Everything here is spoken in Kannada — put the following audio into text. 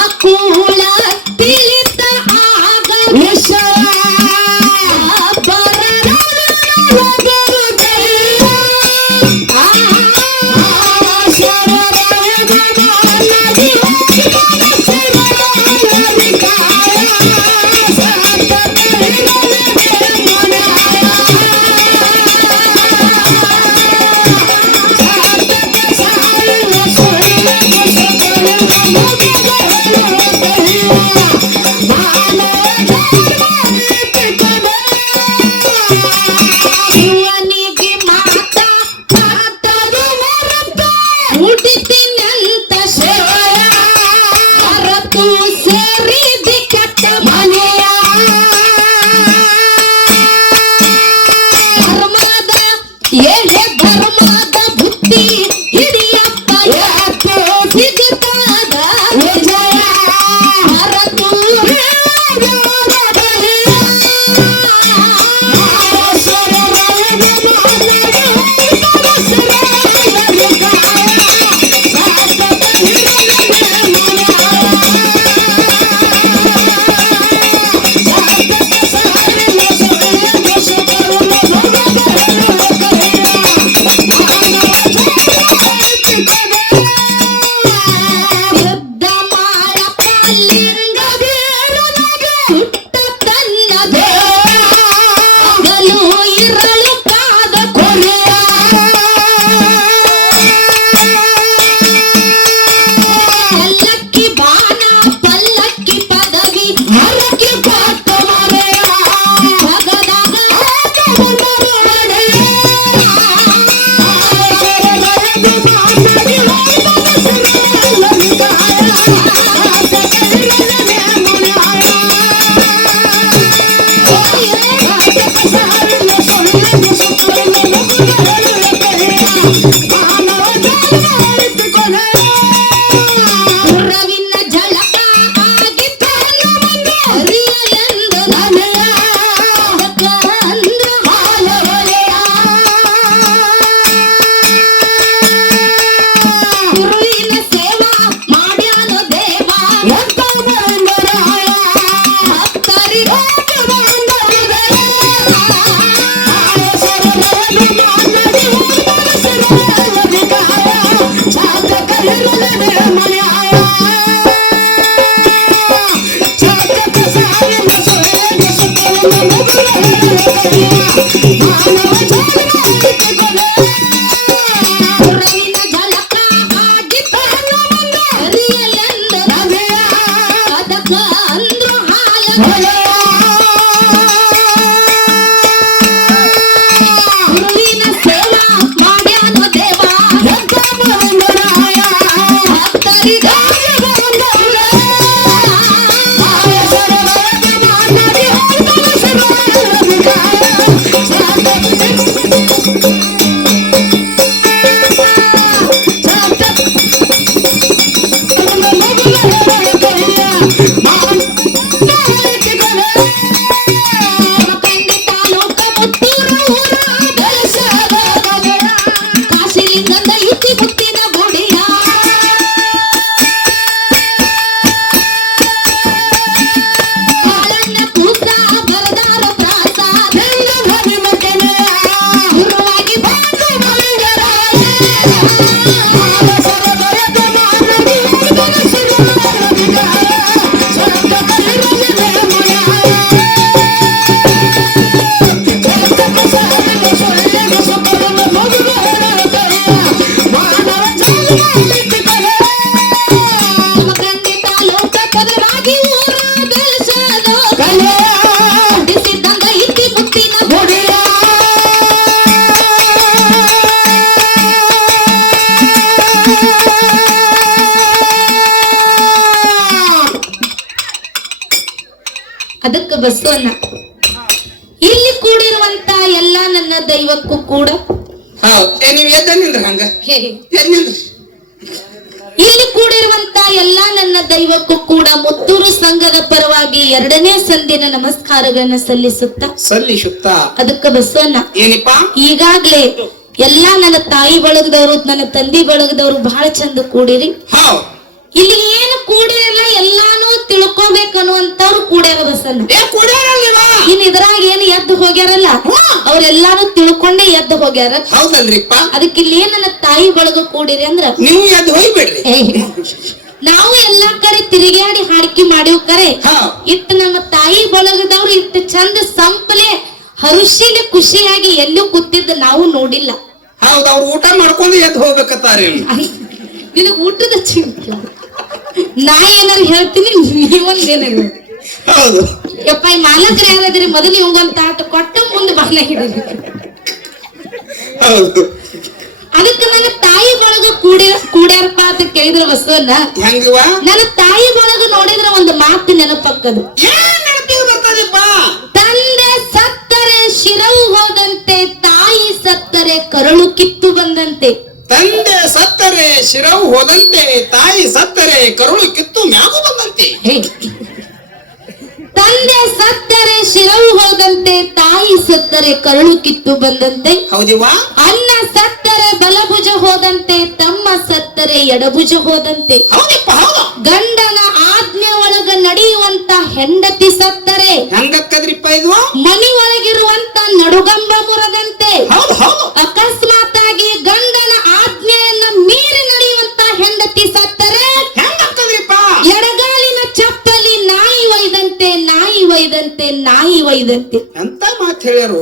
ಬಕೂಳ ತಿಳಿತ ಆಗ ವಿಷಯ ಅದಕ್ಕೆ ಬಸವಣ್ಣ ಇಲ್ಲಿ ಕೂಡಿರುವಂತ ಎಲ್ಲ ನನ್ನ ದೈವಕ್ಕೂ ಕೂಡ ಇಲ್ಲಿ ಕೂಡಿರುವಂತ ಎಲ್ಲ ನನ್ನ ದೈವಕ್ಕೂ ಕೂಡ ಮುತ್ತೂರು ಸಂಘದ ಪರವಾಗಿ 2ನೇ ಸಂದಿನ ನಮಸ್ಕಾರಗಳನ್ನ ಸಲ್ಲಿಸುತ್ತಾ ಅದಕ್ಕೆ ಬಸವಣ್ಣ ಈಗಾಗ್ಲೇ ಎಲ್ಲಾ ನನ್ನ ತಾಯಿ ಬಳಗದವರು ನನ್ನ ತಂದೆ ಬಳಗದವರು ಬಹಳ ಚಂದ ಕೂಡಿರಿ. ಇಲ್ಲಿ ಏನು ಕೂಡಿರಲ್ಲ ಎಲ್ಲ ಹೋಗ್ಬೇಕನ್ನುವಂತವ್ರು ಕೂಡ್ಯಾರ ಬಸನ್ನ. ಕೂಡ್ಯಾರಲ್ವ? ಇನ್ ಇದ್ರಾಗ ಏನು ಎದ್ದು ಹೋಗ್ಯಾರಲ್ಲ ಅವ್ರೆಲ್ಲಾರು ತಿಳ್ಕೊಂಡೇ ಎದ್ದು ಹೋಗ್ಯಾರ. ಹೌದಲ್ರಿಪ್ಪ? ಅದಕ್ಕೆ ಇಲ್ಲಿ ನನ್ನ ತಾಯಿ ಬಳಗ ಕೂಡಿರಿ ಅಂದ್ರ ನೀವು ಎದ್ದು ಹೋಗ್ಬೇಡ್ರಿ. ನಾವು ಎಲ್ಲಾ ಕಡೆ ತಿರುಗಾಡಿ ಹಾಡಿಕೆ ಮಾಡಿವ್ ಕರೆ ಇಟ್ಟು ನಮ್ಮ ತಾಯಿ ಬಳಗದವ್ರು ಇಟ್ಟು ಚಂದ ಸಂಪಲೆ ಹರುಷಿಲೆ ಖುಷಿಯಾಗಿ ಎಲ್ಲೂ ಕೂತಿದ್ದ ನಾವು ನೋಡಿಲ್ಲ. ಹೌದು, ಅವ್ರು ಊಟ ಮಾಡ್ಕೊಂಡು ಎದ್ದು ಹೋಗ್ಬೇಕತ್ತಾರ. ನಿನಗ್ ಊಟದ ಚಿಂತೆ ನಾ ಏನಾರು ಹೇಳ್ತೀನಿ ನೀವೊಂದೇನ. ಹೌದು ಯಪ್ಪ ಈ ಮಾಲಕರು ಯಾರಾದ್ರಿ ಮೊದಲು ಇವಂಗೊಂದ್ ತಾಟ ಕೊಟ್ಟು ಮುಂದೆ ಬಾಣ ಹಿಡಿದ್ರಿ. ಹೌದು, ಅದಕ್ಕೆ ನನ್ನ ತಾಯಿ ಬಳಗ ಕೂಡ್ಯಾರಪ್ಪ ಅಂತ ಕೇಳಿದ್ರ ಬಸವನ್ನ. ಹೆಂಗವ? ನನ್ನ ತಾಯಿ ಬಳಗ ನೋಡಿದ್ರ ಒಂದು ಮಾತು ನೆನಪಕ್ಕದು. ಏನ್ ನೆನಪಿಗೆ ಬರ್ತದಪ್ಪ? ತಂದೆ ಸತ್ತರೆ ಶಿರವು ಹೋದಂತೆ, ತಾಯಿ ಸತ್ತರೆ ಕರಳು ಕಿತ್ತು ಬಂದಂತೆ. ತಂದೆ ಸತ್ತರೆ ಶಿರವು ಹೋದಂತೆ, ತಾಯಿ ಸತ್ತರೆ ಕರುಳು ಕಿತ್ತು ಮ್ಯಾಗು ಬಂದಂತೆ. ತಂದೆ ಸತ್ತರೆ ಶಿರವು ಹೋದಂತೆ, ತಾಯಿ ಸತ್ತರೆ ಕರಳು ಕಿತ್ತು ಬಂದಂತೆ. ಹೌದಿವ? ಅಣ್ಣ ಸತ್ತರೆ ಬಲಭುಜ ಹೋದಂತೆ, ತಮ್ಮ ಸತ್ತರೆ ಎಡಭುಜ ಹೋದಂತೆ. ಹೌದಪ್ಪ, ಹೌದು. ಗಂಡನ ಆಜ್ಞೆ ಒಳಗ ನಡೆಯುವಂತ ಹೆಂಡತಿ ಸತ್ತರೆ ಹೆಂಗಕ್ಕದ್ರಿಪ್ಪ ಇದು? ಮನಿ ಒಳಗಿರುವಂತ ನಡುಗಂಬ ಮುರದಂತೆ. ಹೌದು ಹೌದು. ಅಕಸ್ಮಾತ್ ಆಗಿ ಗಂಡನ ಆಜ್ಞೆಯನ್ನ ಮೀರಿ ನಡೆಯುವಂತ ಹೆಂಡತಿ ಸತ್ತರೆ ಹೆಂಗಕ್ಕದ್ರಿಪ್ಪ? ಎಡಗಾಲಿನ ಚಪ್ಪಲಿ ನಾಯಿ ಒಯ್ದಂತೆ, ನಾಯಿ ಒಯ್ದಂತೆ, ನಾಯಿ ಒಯ್ದಂತೆ. ಅಂತ ಮಾತು ಹೇಳ್ಯಾರು.